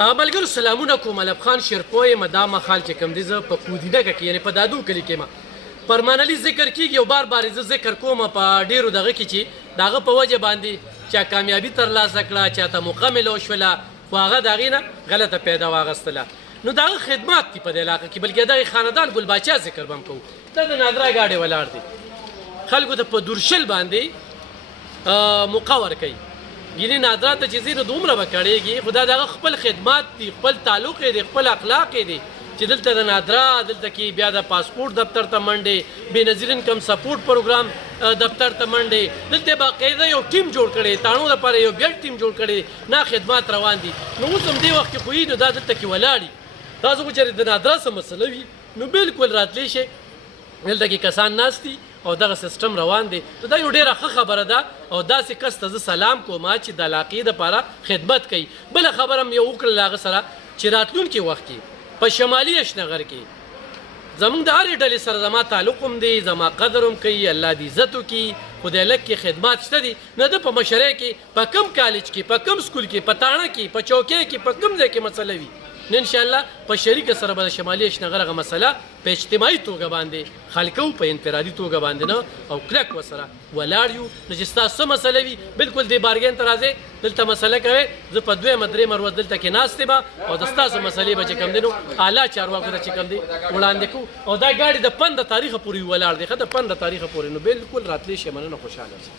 ملګرو سلامونه کوم. علب خان شیرپوی یم. دا مهال چې کوم دی زه په پودینه کې یعنې په دادو کلي کې یم پرمانلي ذکر کېږي او بار بار زه ذکر کوم په ډېرو دغه کې چې د هغه په وجه باندې چا کامیابي ترلاسه کړه، چاته موقع میلو شوله، خو هغه د هغې نه غلطه پیدا واخیستله. نو د هغه خدمات دي په دې علاقه کې، بلکې دغې خاندان ګل باچا ذکر به هم کوو. دا د نادرا ګاډۍ ولاړ دی، خلکو ته په دورشل باندې موقع ورکوي. یعنې نادرا ته چې ځي نو دومره به کړېږي، خو دا د هغه خپل خدمات دي، خپل تعلق یې دی، خپل اخلاق یې دی چې دلته د نادرا دلته کې بیا د پاسپورټ دفتر ته منډې، بېنظیر انکم سپورټ پروګرام دفتر ته منډې، دلته باقاعده یو ټیم جوړ کړی، تاڼو لپاره یو ګډ ټیم جوړ کړی، نه خدمات روان دي. نو اوس هم دې وخت کې خو نو دا دلته کې ولاړي، تاسو خو چېرې د نادرا څه مسله وي نو بالکل راتلی شئ، دلته کې کسان ناست دي او دغه سیسټم روان دی. نو دا یو ډېره ښه خبره ده او داسې کس ته زه سلام کوم چې د علاقې دپاره خدمت کوي. بله خبره هم یو وکړله هغه سره چې راتلونکي وخت کې په شمالي اشنغر کې زمونږ د هرې ډلې سره زما تعلق هم دی، زما قدر هم کوي، الله دې عزت وکړي، خدای لږ کې خدمات شته دي. نه ده په مشرۍ کې، په کم کالج کې، په کم سکول کې، په تاڼه کې، په چوکۍ کې، په کم ځای کې مسله وي، نو انشاءالله په شریکه سره به د شمالي اشنغر هغه مسله په اجتماعي توګه باندې حل کوو، په انفرادي توګه باندې نه، او کلک ورسره ولاړ یو. نو چې ستاسو څه مسله وي بالکل دې بارګین ته راځئ، دلته مسله کوئ، زه په دویمه درېیمه ورځ دلته کې ناست یم او د ستاسو مسلې به چې کوم دی نو اعلی چارواکو ته چې کوم دی وړاندې کوو. او دا ګاډي د 15 تاریخه پورې ولاړ دی، ښه د 15 تاریخه پورې، نو بالکل راتلی شئ، مننه، خوشحاله اوسئ.